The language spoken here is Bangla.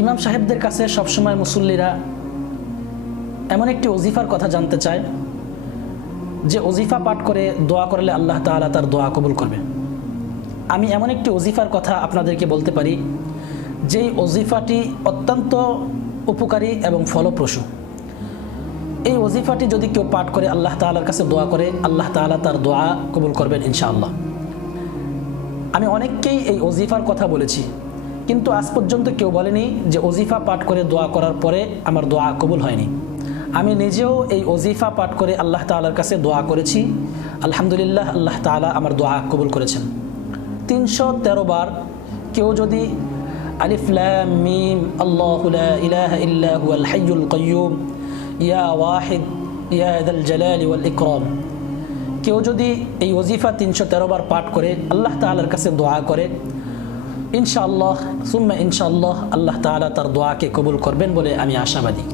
ইমাম সাহেবদের কাছে সবসময় মুসল্লিরা এমন একটি ওজিফার কথা জানতে চায় যে ওজিফা পাঠ করে দোয়া করলে আল্লাহ তাআলা তার দোয়া কবুল করবে। আমি এমন একটি ওজিফার কথা আপনাদেরকে বলতে পারি যেই ওজিফাটি অত্যন্ত উপকারী এবং ফলপ্রসূ। এই ওজিফাটি যদি কেউ পাঠ করে আল্লাহ তাআলার কাছে দোয়া করে, আল্লাহ তাআলা তার দোয়া কবুল করবেন ইনশাআল্লাহ। আমি অনেককেই এই ওজিফার কথা বলেছি, কিন্তু আজ পর্যন্ত কেউ বলেনি যে ওজিফা পাঠ করে দোয়া করার পরে আমার দোয়া কবুল হয়নি। আমি নিজেও এই ওজিফা পাঠ করে আল্লাহ তাআলার কাছে দোয়া করেছি, আলহামদুলিল্লাহ আল্লাহ তাআলা আমার দোয়া কবুল করেছেন। 313 বার কেউ যদি আলিফ লাম মিম আল্লাহু লা ইলাহা ইল্লা হুয়াল হাইয়ুল কাইয়্যুম ইয়া ওয়াহিদ ইয়া যাল জালালি ওয়াল ইকরাম, কেউ যদি এই ওজিফা 313 বার পাঠ করে আল্লাহ তাআলার কাছে দোয়া করে, ইনশাআল্লাহ সুম্মা ইনশাআল্লাহ আল্লাহ তাআলা তার দোয়াকে কবুল করবেন বলে আমি আশাবাদী।